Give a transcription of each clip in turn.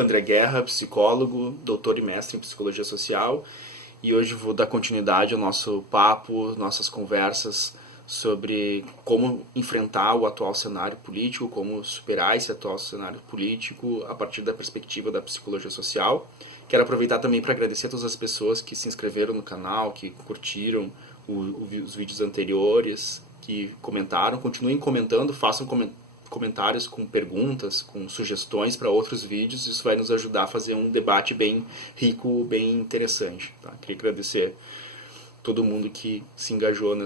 André Guerra, psicólogo, doutor e mestre em psicologia social, e hoje vou dar continuidade ao nosso papo, nossas conversas sobre como enfrentar o atual cenário político, como superar esse atual cenário político a partir da perspectiva da psicologia social. Quero aproveitar também para agradecer a todas as pessoas que se inscreveram no canal, que curtiram os vídeos anteriores, que comentaram. Continuem comentando, façam comentários com perguntas, com sugestões para outros vídeos. Isso vai nos ajudar a fazer um debate bem rico, bem interessante. Tá? Queria agradecer todo mundo que se engajou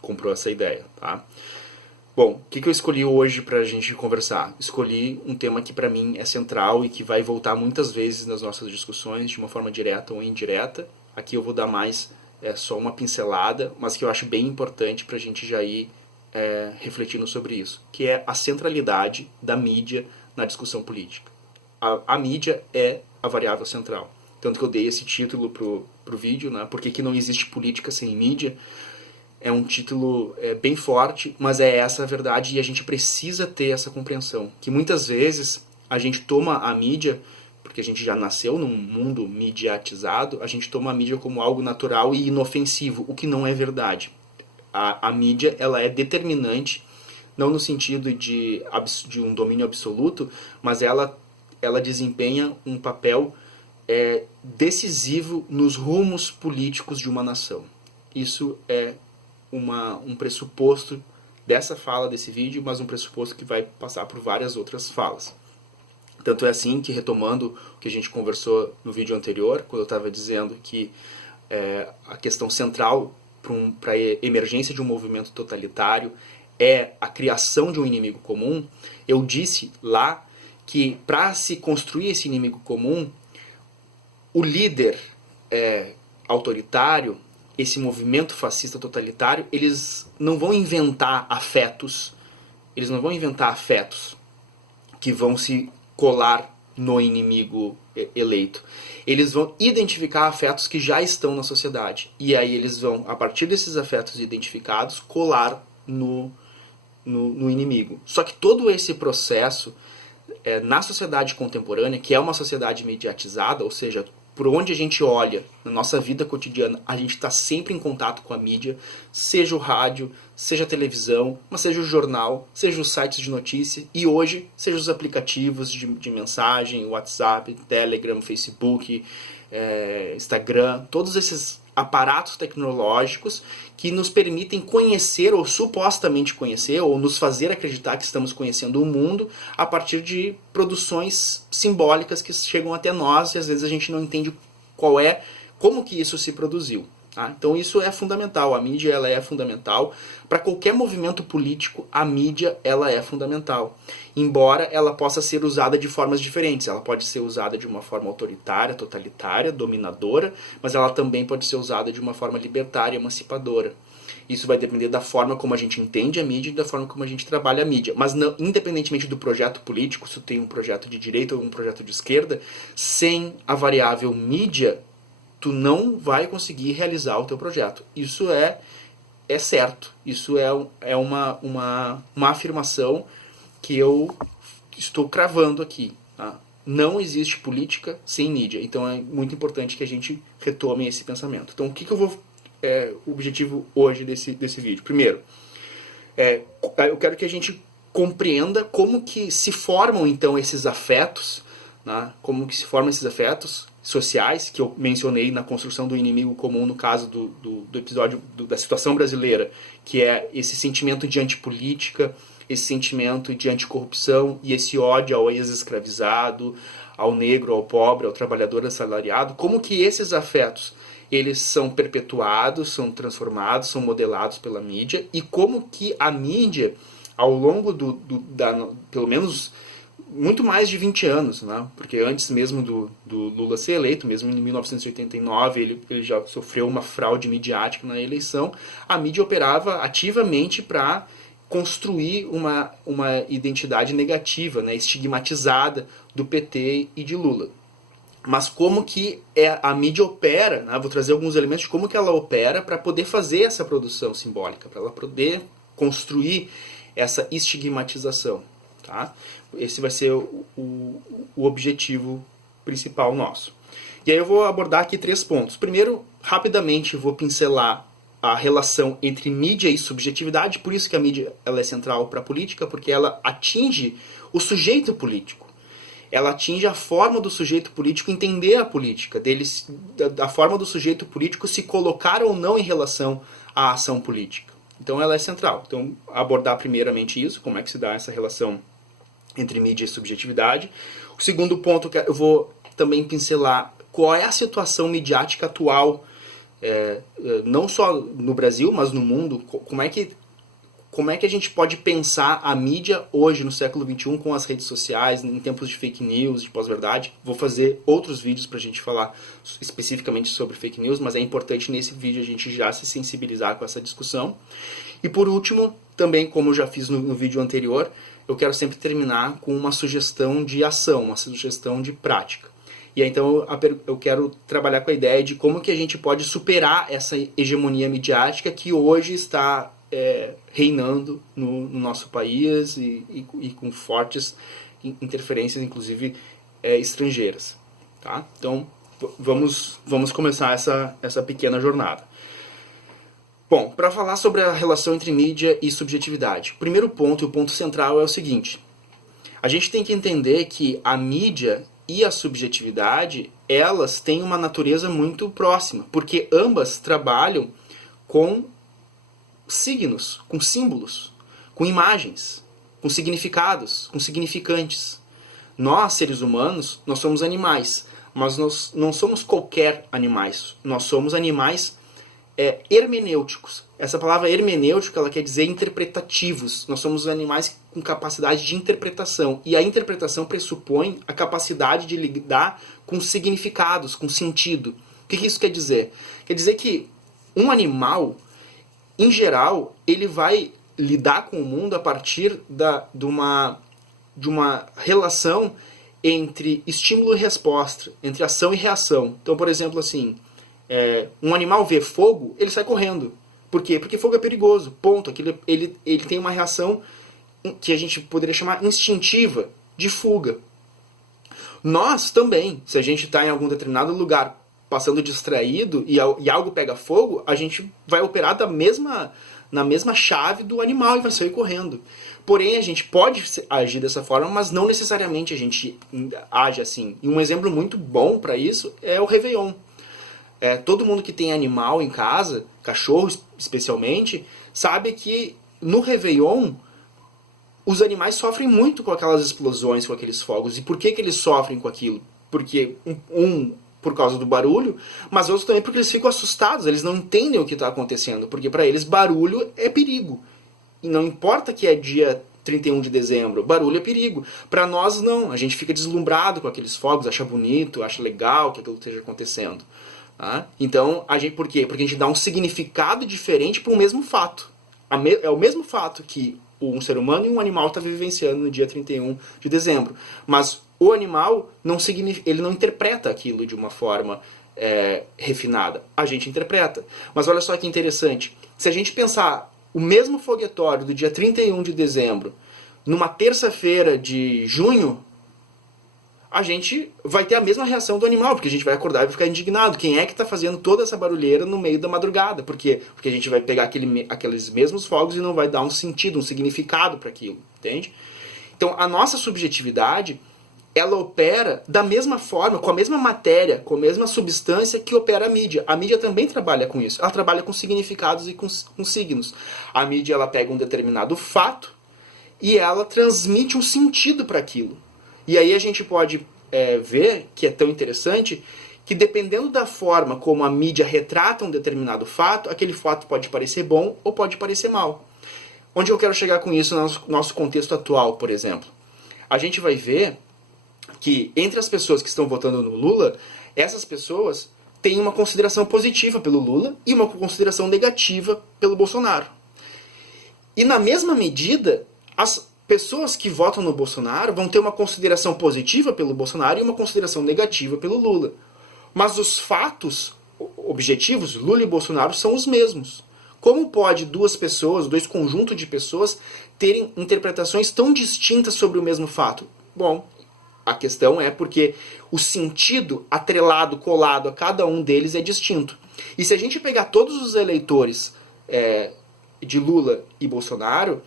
comprou essa ideia. Tá? Bom, o que eu escolhi hoje para a gente conversar? Escolhi um tema que para mim é central e que vai voltar muitas vezes nas nossas discussões, de uma forma direta ou indireta. Aqui eu vou dar mais só uma pincelada, mas que eu acho bem importante para a gente já ir refletindo sobre isso, que é a centralidade da mídia na discussão política. A mídia é a variável central. Tanto que eu dei esse título pro vídeo, né? Por que não existe política sem mídia? É um título bem forte, mas é essa a verdade e a gente precisa ter essa compreensão. Que muitas vezes a gente toma a mídia, porque a gente já nasceu num mundo mediatizado, a gente toma a mídia como algo natural e inofensivo, o que não é verdade. A mídia ela é determinante, não no sentido de um domínio absoluto, mas ela desempenha um papel decisivo nos rumos políticos de uma nação. Isso é um pressuposto dessa fala, desse vídeo, mas um pressuposto que vai passar por várias outras falas. Tanto é assim que, retomando o que a gente conversou no vídeo anterior, quando eu estava dizendo que a questão central para a emergência de um movimento totalitário é a criação de um inimigo comum, eu disse lá que para se construir esse inimigo comum, o líder autoritário, esse movimento fascista totalitário, eles não vão inventar afetos, que vão se colar no inimigo eleito. Eles vão identificar afetos que já estão na sociedade. E aí eles vão, a partir desses afetos identificados, colar no inimigo. Só que todo esse processo, na sociedade contemporânea, que é uma sociedade mediatizada, ou seja, por onde a gente olha, na nossa vida cotidiana, a gente está sempre em contato com a mídia, seja o rádio, seja a televisão, mas seja o jornal, seja os sites de notícia, e hoje, seja os aplicativos de mensagem, WhatsApp, Telegram, Facebook, Instagram, todos esses aparatos tecnológicos que nos permitem conhecer, ou supostamente conhecer, ou nos fazer acreditar que estamos conhecendo o mundo a partir de produções simbólicas que chegam até nós e às vezes a gente não entende como que isso se produziu. Tá? Então isso é fundamental, a mídia ela é fundamental. Para qualquer movimento político, a mídia ela é fundamental. Embora ela possa ser usada de formas diferentes. Ela pode ser usada de uma forma autoritária, totalitária, dominadora, mas ela também pode ser usada de uma forma libertária, emancipadora. Isso vai depender da forma como a gente entende a mídia e da forma como a gente trabalha a mídia. Mas não, independentemente do projeto político, se tem um projeto de direita ou um projeto de esquerda, sem a variável mídia, tu não vai conseguir realizar o teu projeto. Isso é certo. Isso é uma afirmação que eu estou cravando aqui. Tá? Não existe política sem mídia. Então é muito importante que a gente retome esse pensamento. Então o que eu vou... o objetivo hoje desse vídeo? Primeiro, eu quero que a gente compreenda como que se formam então esses afetos, né? Como que se formam esses afetos sociais que eu mencionei na construção do inimigo comum no caso do episódio da situação brasileira, que é esse sentimento de antipolítica, esse sentimento de anticorrupção e esse ódio ao ex-escravizado, ao negro, ao pobre, ao trabalhador assalariado. Como que esses afetos eles são perpetuados, são transformados, são modelados pela mídia, e como que a mídia, ao longo pelo menos muito mais de 20 anos, né? Porque antes mesmo do Lula ser eleito, mesmo em 1989, ele já sofreu uma fraude midiática na eleição, a mídia operava ativamente para construir uma identidade negativa, né? Estigmatizada do PT e de Lula. Mas como que a mídia opera, né? Vou trazer alguns elementos de como que ela opera para poder fazer essa produção simbólica, para ela poder construir essa estigmatização. Tá? Esse vai ser o o objetivo principal nosso. E aí eu vou abordar aqui 3 pontos. Primeiro, rapidamente, eu vou pincelar a relação entre mídia e subjetividade, por isso que a mídia ela é central para a política, porque ela atinge o sujeito político. Ela atinge a forma do sujeito político entender a política, da forma do sujeito político se colocar ou não em relação à ação política. Então ela é central. Então abordar primeiramente isso, como é que se dá essa relação entre mídia e subjetividade. O segundo ponto que eu vou também pincelar qual é a situação midiática atual, não só no Brasil, mas no mundo. Como é que a gente pode pensar a mídia hoje, no século XXI, com as redes sociais, em tempos de fake news, de pós-verdade. Vou fazer outros vídeos para a gente falar especificamente sobre fake news, mas é importante nesse vídeo a gente já se sensibilizar com essa discussão. E por último, também como eu já fiz no vídeo anterior, eu quero sempre terminar com uma sugestão de ação, uma sugestão de prática. E aí, então eu quero trabalhar com a ideia de como que a gente pode superar essa hegemonia midiática que hoje está reinando no nosso país e com fortes interferências, inclusive estrangeiras. Tá? Então vamos começar essa pequena jornada. Bom, para falar sobre a relação entre mídia e subjetividade, o primeiro ponto, e o ponto central é o seguinte: a gente tem que entender que a mídia e a subjetividade, elas têm uma natureza muito próxima, porque ambas trabalham com signos, com símbolos, com imagens, com significados, com significantes. Nós, seres humanos, nós somos animais, mas nós não somos qualquer animais. Nós somos animais hermenêuticos. Essa palavra hermenêutico, ela quer dizer interpretativos. Nós somos animais com capacidade de interpretação. E a interpretação pressupõe a capacidade de lidar com significados, com sentido. O que isso quer dizer? Quer dizer que um animal, em geral, ele vai lidar com o mundo a partir de uma relação entre estímulo e resposta, entre ação e reação. Então, por exemplo, assim, um animal vê fogo, ele sai correndo. Por quê? Porque fogo é perigoso, ponto. Ele tem uma reação que a gente poderia chamar instintiva, de fuga. Nós também, se a gente está em algum determinado lugar passando distraído e algo pega fogo, a gente vai operar na mesma chave do animal e vai sair correndo. Porém, a gente pode agir dessa forma, mas não necessariamente a gente age assim. E um exemplo muito bom para isso é o Réveillon. Todo mundo que tem animal em casa, cachorro especialmente, sabe que no Réveillon os animais sofrem muito com aquelas explosões, com aqueles fogos. E por que eles sofrem com aquilo? Porque por causa do barulho, mas outros também porque eles ficam assustados, eles não entendem o que está acontecendo, porque para eles barulho é perigo. E não importa que é dia 31 de dezembro, barulho é perigo. Para nós não, a gente fica deslumbrado com aqueles fogos, acha bonito, acha legal que aquilo esteja acontecendo. Tá? Então, por quê? Porque a gente dá um significado diferente para o mesmo fato. É o mesmo fato que um ser humano e um animal estão vivenciando no dia 31 de dezembro. Mas o animal ele não interpreta aquilo de uma forma refinada. A gente interpreta. Mas olha só que interessante. Se a gente pensar o mesmo foguetório do dia 31 de dezembro numa terça-feira de junho, a gente vai ter a mesma reação do animal, porque a gente vai acordar e vai ficar indignado. Quem é que está fazendo toda essa barulheira no meio da madrugada? Por quê? Porque a gente vai pegar aqueles mesmos fogos e não vai dar um sentido, um significado para aquilo, entende? Então, a nossa subjetividade, ela opera da mesma forma, com a mesma matéria, com a mesma substância que opera a mídia. A mídia também trabalha com isso. Ela trabalha com significados e com signos. A mídia, ela pega um determinado fato e ela transmite um sentido para aquilo. E aí a gente pode ver, que é tão interessante, que dependendo da forma como a mídia retrata um determinado fato, aquele fato pode parecer bom ou pode parecer mal. Onde eu quero chegar com isso no nosso contexto atual, por exemplo? A gente vai ver que entre as pessoas que estão votando no Lula, essas pessoas têm uma consideração positiva pelo Lula e uma consideração negativa pelo Bolsonaro. E na mesma medida, as pessoas que votam no Bolsonaro vão ter uma consideração positiva pelo Bolsonaro e uma consideração negativa pelo Lula. Mas os fatos objetivos, Lula e Bolsonaro, são os mesmos. Como pode dois conjuntos de pessoas, terem interpretações tão distintas sobre o mesmo fato? Bom, A questão é porque o sentido atrelado, colado a cada um deles é distinto. E se a gente pegar todos os eleitores de Lula e Bolsonaro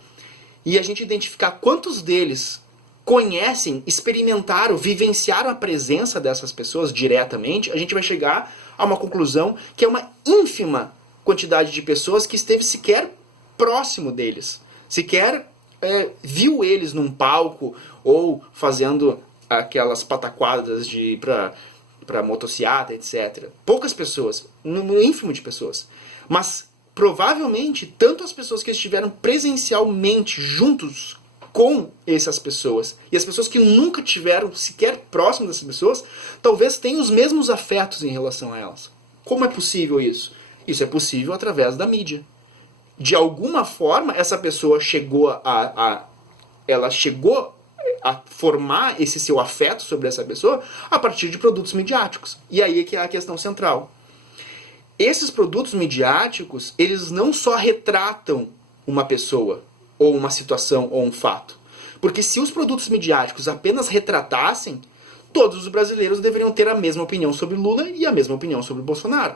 e a gente identificar quantos deles conhecem, experimentaram, vivenciaram a presença dessas pessoas diretamente, a gente vai chegar a uma conclusão que é uma ínfima quantidade de pessoas que esteve sequer próximo deles, sequer viu eles num palco ou fazendo aquelas pataquadas de ir para motociata, etc. Poucas pessoas, um ínfimo de pessoas. Mas provavelmente tanto as pessoas que estiveram presencialmente juntos com essas pessoas e as pessoas que nunca tiveram sequer próximo dessas pessoas, talvez tenham os mesmos afetos em relação a elas. Como é possível isso? Isso é possível através da mídia. De alguma forma, essa pessoa chegou a formar esse seu afeto sobre essa pessoa a partir de produtos midiáticos. E aí é que é a questão central. Esses produtos midiáticos, eles não só retratam uma pessoa, ou uma situação, ou um fato. Porque se os produtos midiáticos apenas retratassem, todos os brasileiros deveriam ter a mesma opinião sobre Lula e a mesma opinião sobre Bolsonaro.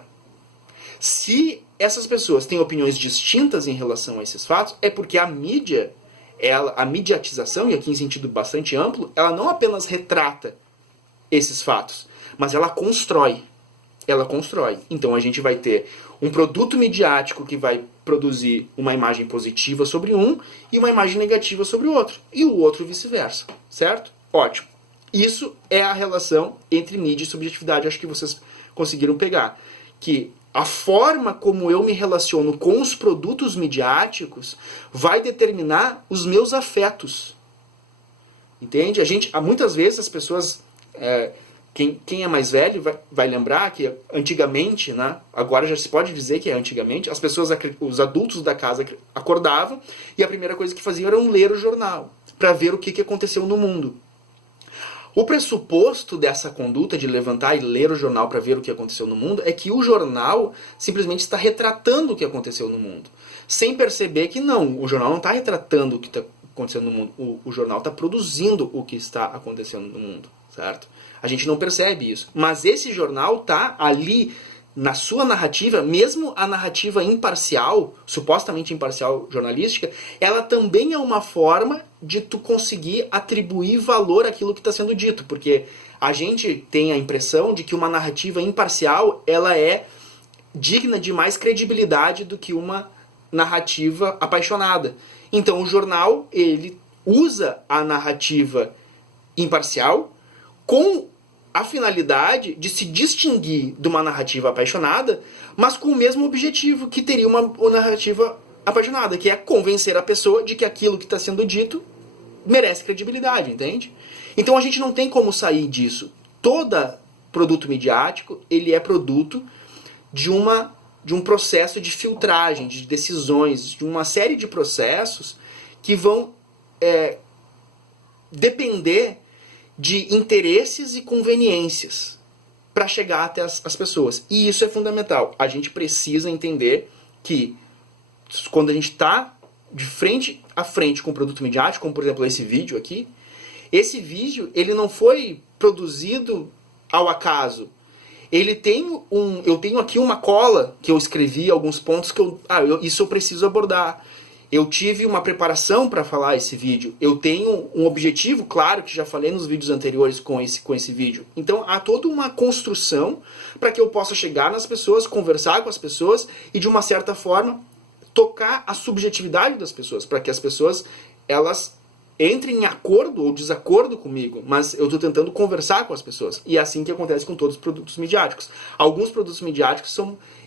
Se essas pessoas têm opiniões distintas em relação a esses fatos, é porque a mídia, a mediatização, e aqui em sentido bastante amplo, ela não apenas retrata esses fatos, mas ela constrói. Ela constrói. Então a gente vai ter um produto midiático que vai produzir uma imagem positiva sobre um e uma imagem negativa sobre o outro. E o outro vice-versa. Certo? Ótimo. Isso é a relação entre mídia e subjetividade. Acho que vocês conseguiram pegar. Que a forma como eu me relaciono com os produtos midiáticos vai determinar os meus afetos. Entende? Muitas vezes as pessoas... Quem é mais velho vai lembrar que antigamente, né, agora já se pode dizer que é antigamente, as pessoas, os adultos da casa acordavam e a primeira coisa que faziam era ler o jornal, para ver o que aconteceu no mundo. O pressuposto dessa conduta de levantar e ler o jornal para ver o que aconteceu no mundo é que o jornal simplesmente está retratando o que aconteceu no mundo. Sem perceber que não, o jornal não está retratando o que está acontecendo no mundo, o jornal está produzindo o que está acontecendo no mundo, certo? A gente não percebe isso. Mas esse jornal está ali na sua narrativa, mesmo a narrativa imparcial, supostamente imparcial jornalística, ela também é uma forma de tu conseguir atribuir valor àquilo que está sendo dito. Porque a gente tem a impressão de que uma narrativa imparcial ela é digna de mais credibilidade do que uma narrativa apaixonada. Então o jornal ele usa a narrativa imparcial com a finalidade de se distinguir de uma narrativa apaixonada, mas com o mesmo objetivo que teria uma narrativa apaixonada, que é convencer a pessoa de que aquilo que está sendo dito merece credibilidade, entende? Então a gente não tem como sair disso. Todo produto midiático, ele é produto de um processo de filtragem, de decisões, de uma série de processos que vão depender de interesses e conveniências para chegar até as pessoas. E isso é fundamental. A gente precisa entender que quando a gente está de frente a frente com o produto midiático, como por exemplo esse vídeo aqui, esse vídeo ele não foi produzido ao acaso. Eu tenho aqui uma cola que eu escrevi alguns pontos que isso eu preciso abordar. Eu tive uma preparação para falar esse vídeo. Eu tenho um objetivo, claro, que já falei nos vídeos anteriores com esse vídeo. Então há toda uma construção para que eu possa chegar nas pessoas, conversar com as pessoas e de uma certa forma tocar a subjetividade das pessoas, para que as pessoas elas entrem em acordo ou desacordo comigo, mas eu estou tentando conversar com as pessoas. E é assim que acontece com todos os produtos midiáticos. Alguns produtos midiáticos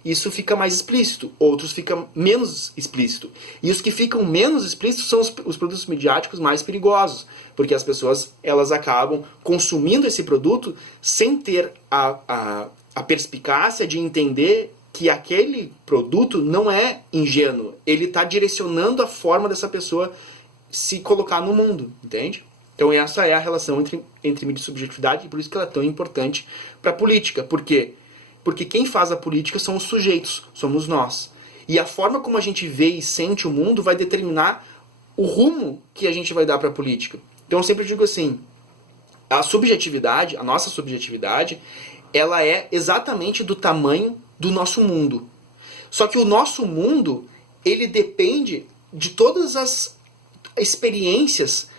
isso fica mais explícito, outros ficam menos explícito. E os que ficam menos explícitos são os produtos midiáticos mais perigosos, porque as pessoas elas acabam consumindo esse produto sem ter a perspicácia de entender que aquele produto não é ingênuo. Ele está direcionando a forma dessa pessoa se colocar no mundo, entende? Então essa é a relação entre mídia e subjetividade, e por isso que ela é tão importante para a política. Por quê? Porque quem faz a política são os sujeitos, somos nós. E a forma como a gente vê e sente o mundo vai determinar o rumo que a gente vai dar para a política. Então eu sempre digo assim, a subjetividade, a nossa subjetividade, ela é exatamente do tamanho do nosso mundo. Só que o nosso mundo, ele depende de todas as experiências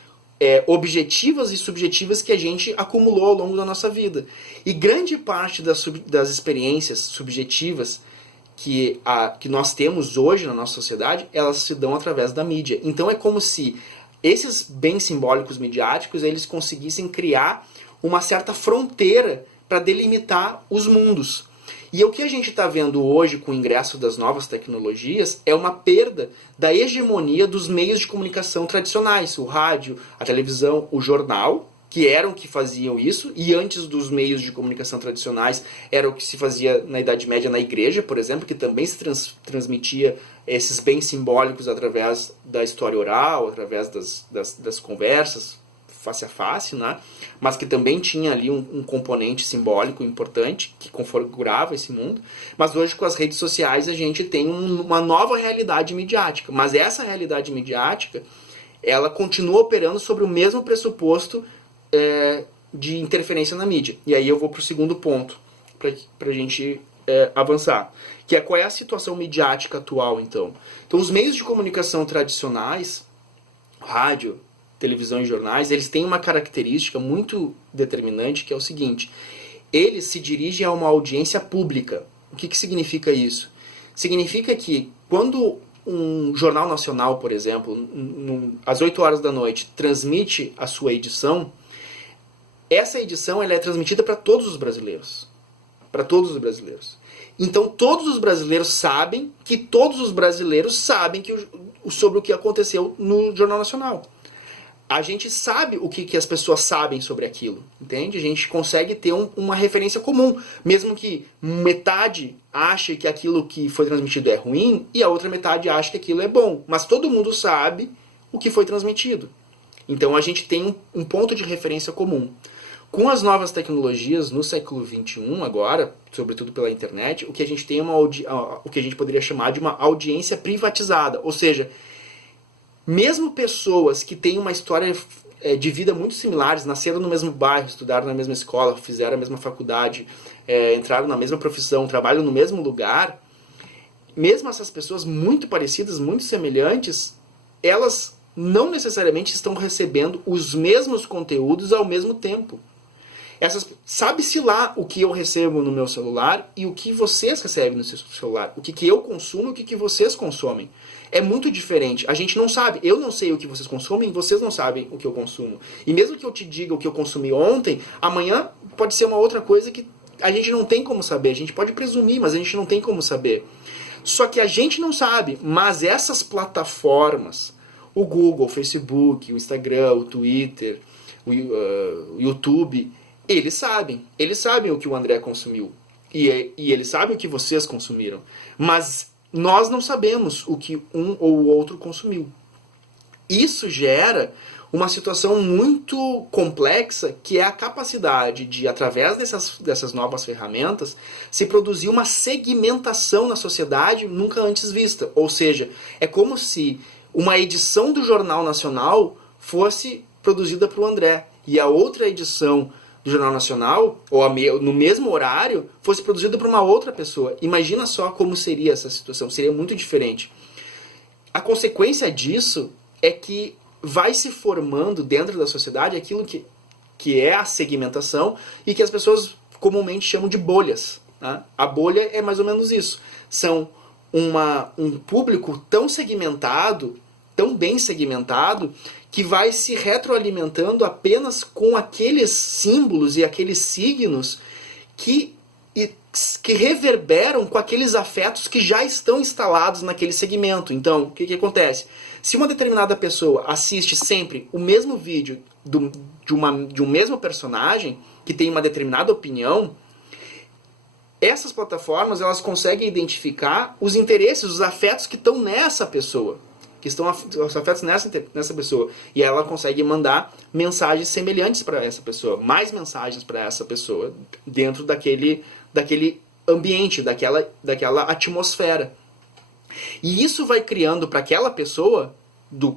objetivas e subjetivas que a gente acumulou ao longo da nossa vida. E grande parte das experiências subjetivas que nós temos hoje na nossa sociedade, elas se dão através da mídia. Então é como se esses bens simbólicos midiáticos, eles conseguissem criar uma certa fronteira para delimitar os mundos. E o que a gente está vendo hoje com o ingresso das novas tecnologias é uma perda da hegemonia dos meios de comunicação tradicionais, o rádio, a televisão, o jornal, que eram que faziam isso, e antes dos meios de comunicação tradicionais era o que se fazia na Idade Média na igreja, por exemplo, que também se transmitia esses bens simbólicos através da história oral, através das conversas, face a face, né? Mas que também tinha ali um componente simbólico importante que configurava esse mundo. Mas hoje com as redes sociais a gente tem uma nova realidade midiática. Mas essa realidade midiática, ela continua operando sobre o mesmo pressuposto de interferência na mídia. E aí eu vou para o segundo ponto, para a gente avançar, que é qual é a situação midiática atual, então. Então os meios de comunicação tradicionais, rádio, televisão e jornais, eles têm uma característica muito determinante, que é o seguinte: eles se dirigem a uma audiência pública. O que significa isso? Significa que quando um jornal nacional, por exemplo, às 8 horas da noite, transmite a sua edição, essa edição ela é transmitida para todos os brasileiros. Para todos os brasileiros. Então todos os brasileiros sabem que todos os brasileiros sabem sobre o que aconteceu no Jornal Nacional. A gente sabe o que as pessoas sabem sobre aquilo, entende? A gente consegue ter uma referência comum, mesmo que metade ache que aquilo que foi transmitido é ruim e a outra metade ache que aquilo é bom, mas todo mundo sabe o que foi transmitido. Então a gente tem um ponto de referência comum. Com as novas tecnologias no século XXI agora, sobretudo pela internet, o que a gente tem é o que a gente poderia chamar de uma audiência privatizada, ou seja, mesmo pessoas que têm uma história de vida muito similares, nasceram no mesmo bairro, estudaram na mesma escola, fizeram a mesma faculdade, entraram na mesma profissão, trabalham no mesmo lugar, mesmo essas pessoas muito parecidas, muito semelhantes, elas não necessariamente estão recebendo os mesmos conteúdos ao mesmo tempo. Sabe-se lá o que eu recebo no meu celular e o que vocês recebem no seu celular. O que eu consumo e o que vocês consomem. É muito diferente. A gente não sabe. Eu não sei o que vocês consomem, vocês não sabem o que eu consumo. E mesmo que eu te diga o que eu consumi ontem, amanhã pode ser uma outra coisa que a gente não tem como saber. A gente pode presumir, mas a gente não tem como saber. Só que a gente não sabe, mas essas plataformas, o Google, o Facebook, o Instagram, o Twitter, o YouTube, eles sabem o que o André consumiu. E eles sabem o que vocês consumiram. Mas nós não sabemos o que um ou o outro consumiu. Isso gera uma situação muito complexa, que é a capacidade de, através dessas novas ferramentas, se produzir uma segmentação na sociedade nunca antes vista. Ou seja, é como se uma edição do Jornal Nacional fosse produzida para o André e a outra edição do Jornal Nacional, ou no mesmo horário, fosse produzida por uma outra pessoa. Imagina só como seria essa situação. Seria muito diferente. A consequência disso é que vai se formando dentro da sociedade aquilo que é a segmentação e que as pessoas comumente chamam de bolhas. Né? A bolha é mais ou menos isso. São um público tão segmentado, tão bem segmentado, que vai se retroalimentando apenas com aqueles símbolos e aqueles signos que reverberam com aqueles afetos que já estão instalados naquele segmento. Então, o que acontece? Se uma determinada pessoa assiste sempre o mesmo vídeo de um mesmo personagem, que tem uma determinada opinião, essas plataformas elas conseguem identificar os interesses, os afetos que estão nessa pessoa. Que estão os afetos nessa pessoa. E ela consegue mandar mensagens semelhantes para essa pessoa, mais mensagens para essa pessoa, dentro daquele ambiente, daquela atmosfera. E isso vai criando para aquela pessoa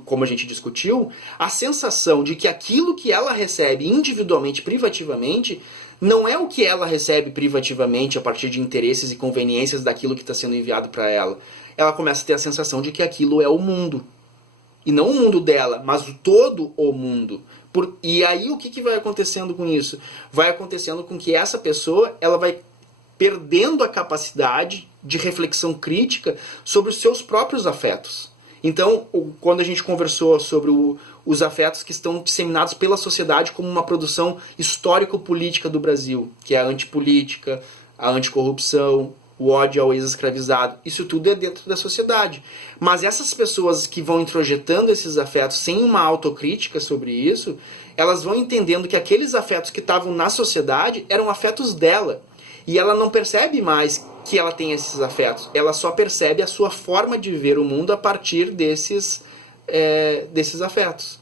como a gente discutiu, a sensação de que aquilo que ela recebe individualmente, privativamente, não é o que ela recebe privativamente a partir de interesses e conveniências daquilo que está sendo enviado para ela. Ela começa a ter a sensação de que aquilo é o mundo. E não o mundo dela, mas todo o mundo. E aí o que vai acontecendo com isso? Vai acontecendo com que essa pessoa ela vai perdendo a capacidade de reflexão crítica sobre os seus próprios afetos. Então, quando a gente conversou sobre os afetos que estão disseminados pela sociedade como uma produção histórico-política do Brasil, que é a antipolítica, a anticorrupção, o ódio ao ex-escravizado, isso tudo é dentro da sociedade. Mas essas pessoas que vão introjetando esses afetos sem uma autocrítica sobre isso, elas vão entendendo que aqueles afetos que estavam na sociedade eram afetos dela. E ela não percebe mais que ela tem esses afetos. Ela só percebe a sua forma de ver o mundo a partir desses afetos.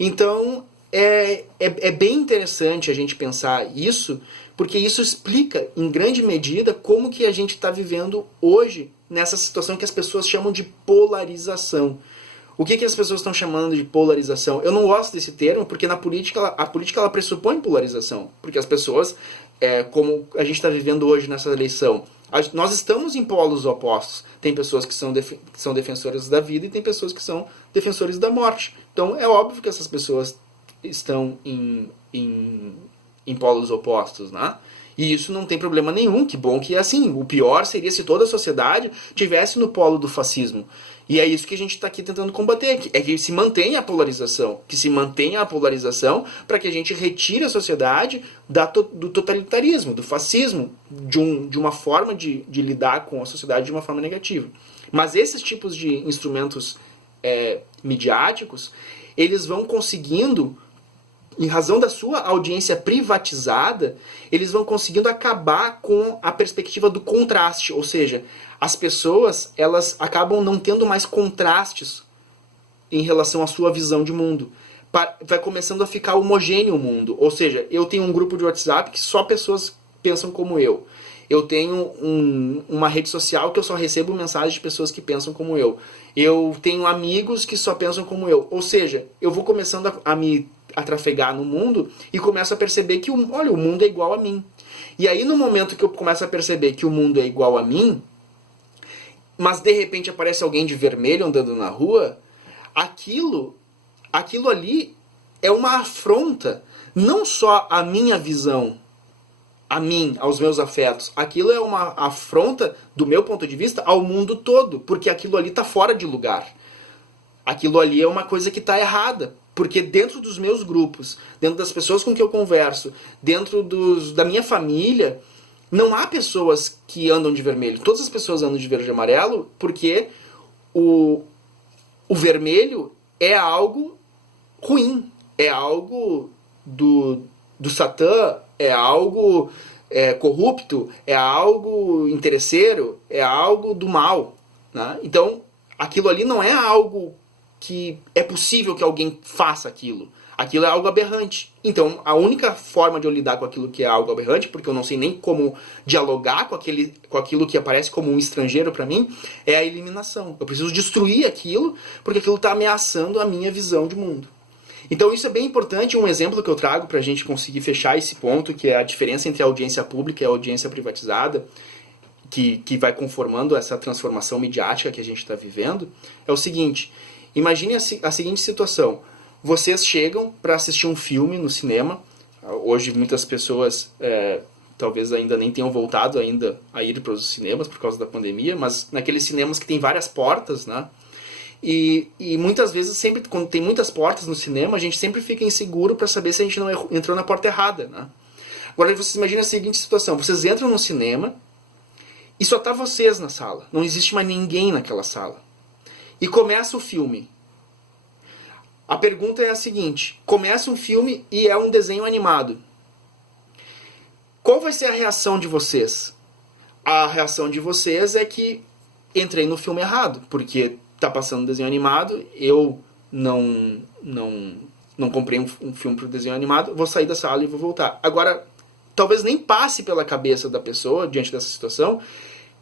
Então, é bem interessante a gente pensar isso, porque isso explica, em grande medida, como que a gente está vivendo hoje nessa situação que as pessoas chamam de polarização. O que as pessoas estão chamando de polarização? Eu não gosto desse termo, porque na política, a política ela pressupõe polarização. Porque as pessoas, como a gente está vivendo hoje nessa eleição, nós estamos em polos opostos. Tem pessoas que são defensoras da vida e tem pessoas que são defensores da morte. Então é óbvio que essas pessoas estão em polos opostos, né? E isso não tem problema nenhum, que bom que é assim. O pior seria se toda a sociedade tivesse no polo do fascismo. E é isso que a gente está aqui tentando combater, é que se mantenha a polarização, para que a gente retire a sociedade do totalitarismo, do fascismo, de uma forma de lidar com a sociedade de uma forma negativa. Mas esses tipos de instrumentos midiáticos, eles vão conseguindo, em razão da sua audiência privatizada, eles vão conseguindo acabar com a perspectiva do contraste, ou seja, as pessoas elas acabam não tendo mais contrastes em relação à sua visão de mundo. Vai começando a ficar homogêneo o mundo, ou seja, eu tenho um grupo de WhatsApp que só pessoas pensam como eu. Eu tenho uma rede social que eu só recebo mensagens de pessoas que pensam como eu. Eu tenho amigos que só pensam como eu. Ou seja, eu vou começando a trafegar no mundo e começo a perceber que o mundo é igual a mim. E aí no momento que eu começo a perceber que o mundo é igual a mim, mas de repente aparece alguém de vermelho andando na rua, aquilo ali é uma afronta, não só à minha visão, a mim, aos meus afetos. Aquilo é uma afronta, do meu ponto de vista, ao mundo todo, porque aquilo ali está fora de lugar. Aquilo ali é uma coisa que está errada. Porque dentro dos meus grupos, dentro das pessoas com que eu converso, dentro da minha família, não há pessoas que andam de vermelho. Todas as pessoas andam de verde e amarelo porque o vermelho é algo ruim. É algo do Satã, é algo corrupto, é algo interesseiro, é algo do mal. Né? Então, aquilo ali não é algo que é possível que alguém faça aquilo. Aquilo é algo aberrante. Então, a única forma de eu lidar com aquilo que é algo aberrante, porque eu não sei nem como dialogar com aquilo que aparece como um estrangeiro para mim, é a eliminação. Eu preciso destruir aquilo, porque aquilo está ameaçando a minha visão de mundo. Então, isso é bem importante. Um exemplo que eu trago para a gente conseguir fechar esse ponto, que é a diferença entre a audiência pública e a audiência privatizada, que vai conformando essa transformação midiática que a gente está vivendo, é o seguinte: imagine a seguinte situação. Vocês chegam para assistir um filme no cinema. Hoje muitas pessoas talvez ainda nem tenham voltado ainda a ir para os cinemas por causa da pandemia, mas naqueles cinemas que tem várias portas, né? E muitas vezes, sempre quando tem muitas portas no cinema, a gente sempre fica inseguro para saber se a gente não entrou na porta errada, né? Agora vocês imaginam a seguinte situação. Vocês entram no cinema e só tá vocês na sala. Não existe mais ninguém naquela sala. E começa o filme. A pergunta é a seguinte: começa um filme e é um desenho animado. Qual vai ser a reação de vocês? A reação de vocês é que entrei no filme errado, porque tá passando um desenho animado, eu não comprei um filme para o desenho animado, vou sair da sala e vou voltar. Agora, talvez nem passe pela cabeça da pessoa, diante dessa situação,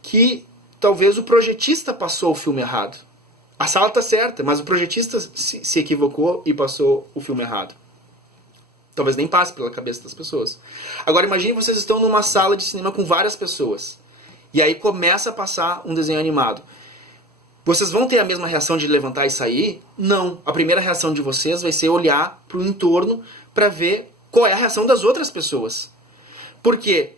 que talvez o projetista passou o filme errado. A sala tá certa, mas o projetista se equivocou e passou o filme errado. Talvez nem passe pela cabeça das pessoas. Agora imagine vocês estão numa sala de cinema com várias pessoas. E aí começa a passar um desenho animado. Vocês vão ter a mesma reação de levantar e sair? Não. A primeira reação de vocês vai ser olhar para o entorno para ver qual é a reação das outras pessoas. Porque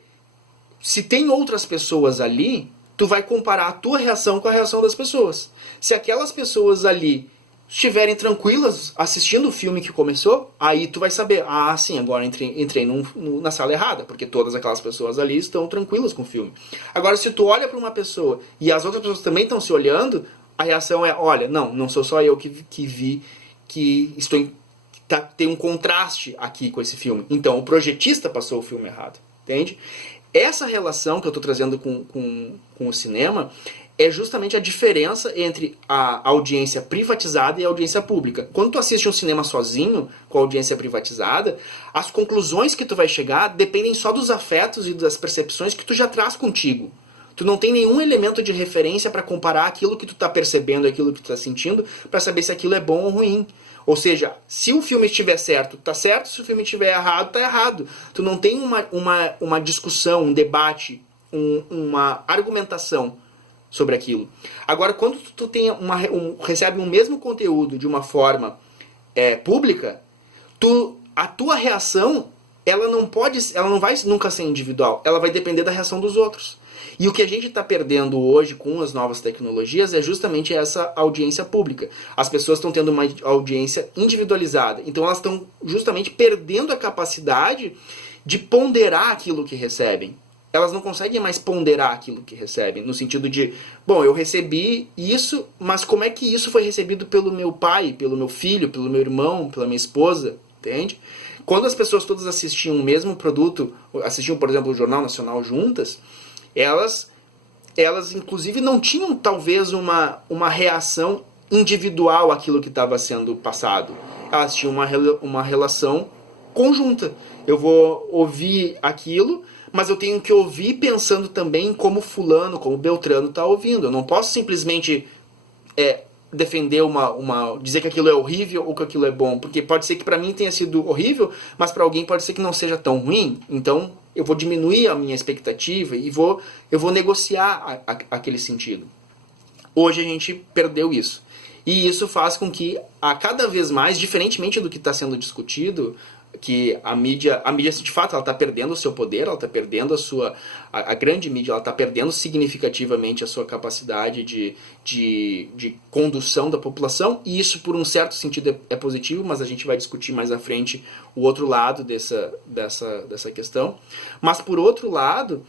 se tem outras pessoas ali, tu vai comparar a tua reação com a reação das pessoas. Se aquelas pessoas ali estiverem tranquilas assistindo o filme que começou, aí tu vai saber, ah, sim, agora entrei na sala errada, porque todas aquelas pessoas ali estão tranquilas com o filme. Agora, se tu olha para uma pessoa e as outras pessoas também estão se olhando, a reação é, olha, não sou só eu que vi que tem um contraste aqui com esse filme. Então, o projetista passou o filme errado, entende? Essa relação que eu estou trazendo com o cinema é justamente a diferença entre a audiência privatizada e a audiência pública. Quando tu assiste um cinema sozinho, com a audiência privatizada, as conclusões que tu vai chegar dependem só dos afetos e das percepções que tu já traz contigo. Tu não tem nenhum elemento de referência para comparar aquilo que tu está percebendo e aquilo que tu está sentindo para saber se aquilo é bom ou ruim. Ou seja, se o filme estiver certo, tá certo. Se o filme estiver errado, tá errado. Tu não tem uma discussão, um debate, uma argumentação sobre aquilo. Agora, quando tu tem recebe o mesmo conteúdo de uma forma pública, a tua reação ela não vai nunca ser individual. Ela vai depender da reação dos outros. E o que a gente está perdendo hoje com as novas tecnologias é justamente essa audiência pública. As pessoas estão tendo uma audiência individualizada. Então elas estão justamente perdendo a capacidade de ponderar aquilo que recebem. Elas não conseguem mais ponderar aquilo que recebem. No sentido de, bom, eu recebi isso, mas como é que isso foi recebido pelo meu pai, pelo meu filho, pelo meu irmão, pela minha esposa? Entende? Quando as pessoas todas assistiam o mesmo produto, assistiam, por exemplo, o Jornal Nacional juntas, elas inclusive não tinham talvez uma reação individual àquilo que estava sendo passado. Elas tinham uma relação conjunta. Eu vou ouvir aquilo, mas eu tenho que ouvir pensando também como fulano, como Beltrano está ouvindo. Eu não posso simplesmente defender dizer que aquilo é horrível ou que aquilo é bom, porque pode ser que para mim tenha sido horrível, mas para alguém pode ser que não seja tão ruim. Então eu vou diminuir a minha expectativa e eu vou negociar aquele sentido. Hoje a gente perdeu isso. E isso faz com que, a cada vez mais, diferentemente do que está sendo discutido, que a mídia de fato, ela está perdendo o seu poder, ela está perdendo a grande mídia, ela está perdendo significativamente a sua capacidade de condução da população, e isso por um certo sentido é positivo, mas a gente vai discutir mais à frente o outro lado dessa questão. Mas por outro lado,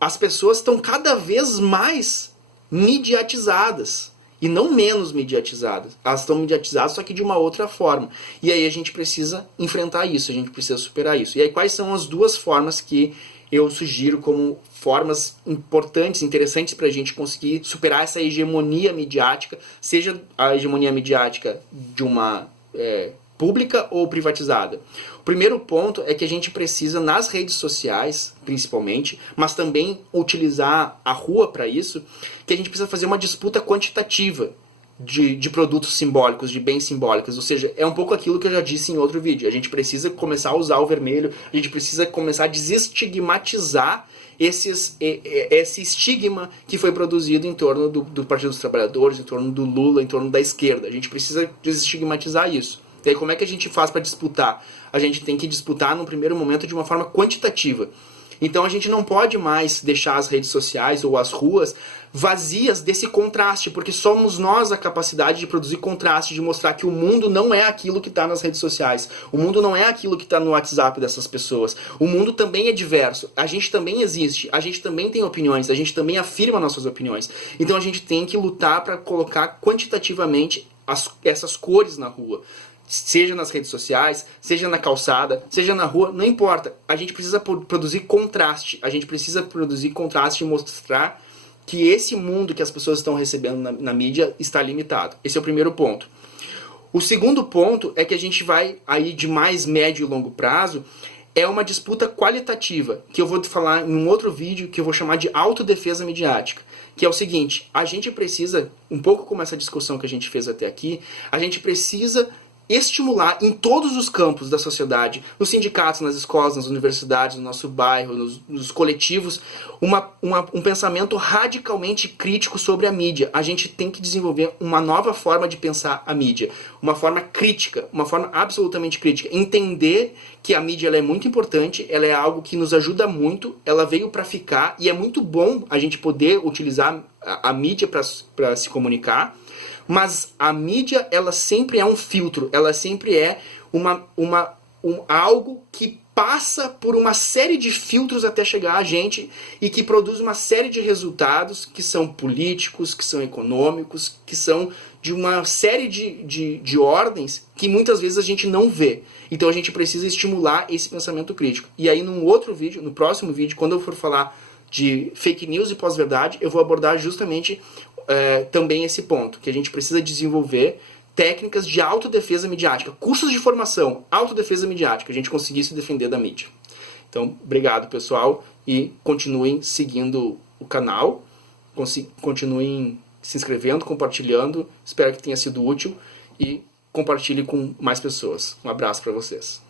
as pessoas estão cada vez mais mediatizadas. E não menos mediatizadas. Elas estão mediatizadas, só que de uma outra forma. E aí a gente precisa enfrentar isso, a gente precisa superar isso. E aí quais são as duas formas que eu sugiro como formas importantes, interessantes para a gente conseguir superar essa hegemonia midiática, seja a hegemonia midiática de uma pública ou privatizada. O primeiro ponto é que a gente precisa, nas redes sociais, principalmente, mas também utilizar a rua para isso, que a gente precisa fazer uma disputa quantitativa de produtos simbólicos, de bens simbólicos. Ou seja, é um pouco aquilo que eu já disse em outro vídeo. A gente precisa começar a usar o vermelho, a gente precisa começar a desestigmatizar esse estigma que foi produzido em torno do Partido dos Trabalhadores, em torno do Lula, em torno da esquerda. A gente precisa desestigmatizar isso. E aí, como é que a gente faz para disputar? A gente tem que disputar, num primeiro momento, de uma forma quantitativa. Então a gente não pode mais deixar as redes sociais ou as ruas vazias desse contraste, porque somos nós a capacidade de produzir contraste, de mostrar que o mundo não é aquilo que está nas redes sociais, o mundo não é aquilo que está no WhatsApp dessas pessoas, o mundo também é diverso, a gente também existe, a gente também tem opiniões, a gente também afirma nossas opiniões. Então a gente tem que lutar para colocar quantitativamente essas cores na rua. Seja nas redes sociais, seja na calçada, seja na rua, não importa. A gente precisa produzir contraste. A gente precisa produzir contraste e mostrar que esse mundo que as pessoas estão recebendo na mídia está limitado. Esse é o primeiro ponto. O segundo ponto é que a gente vai, aí de mais médio e longo prazo, é uma disputa qualitativa, que eu vou falar em um outro vídeo, que eu vou chamar de autodefesa midiática, que é o seguinte: a gente precisa, um pouco como essa discussão que a gente fez até aqui, a gente precisa estimular em todos os campos da sociedade, nos sindicatos, nas escolas, nas universidades, no nosso bairro, nos coletivos, um pensamento radicalmente crítico sobre a mídia. A gente tem que desenvolver uma nova forma de pensar a mídia, uma forma crítica, uma forma absolutamente crítica. Entender que a mídia ela é muito importante, ela é algo que nos ajuda muito, ela veio para ficar e é muito bom a gente poder utilizar a mídia para se comunicar. Mas a mídia, ela sempre é um filtro, ela sempre é algo que passa por uma série de filtros até chegar a gente e que produz uma série de resultados que são políticos, que são econômicos, que são de uma série de ordens que muitas vezes a gente não vê. Então a gente precisa estimular esse pensamento crítico. E aí num outro vídeo, no próximo vídeo, quando eu for falar de fake news e pós-verdade, eu vou abordar justamente também esse ponto, que a gente precisa desenvolver técnicas de autodefesa midiática, cursos de formação, autodefesa midiática, a gente conseguir se defender da mídia. Então, obrigado, pessoal, e continuem seguindo o canal, continuem se inscrevendo, compartilhando, espero que tenha sido útil e compartilhe com mais pessoas. Um abraço para vocês.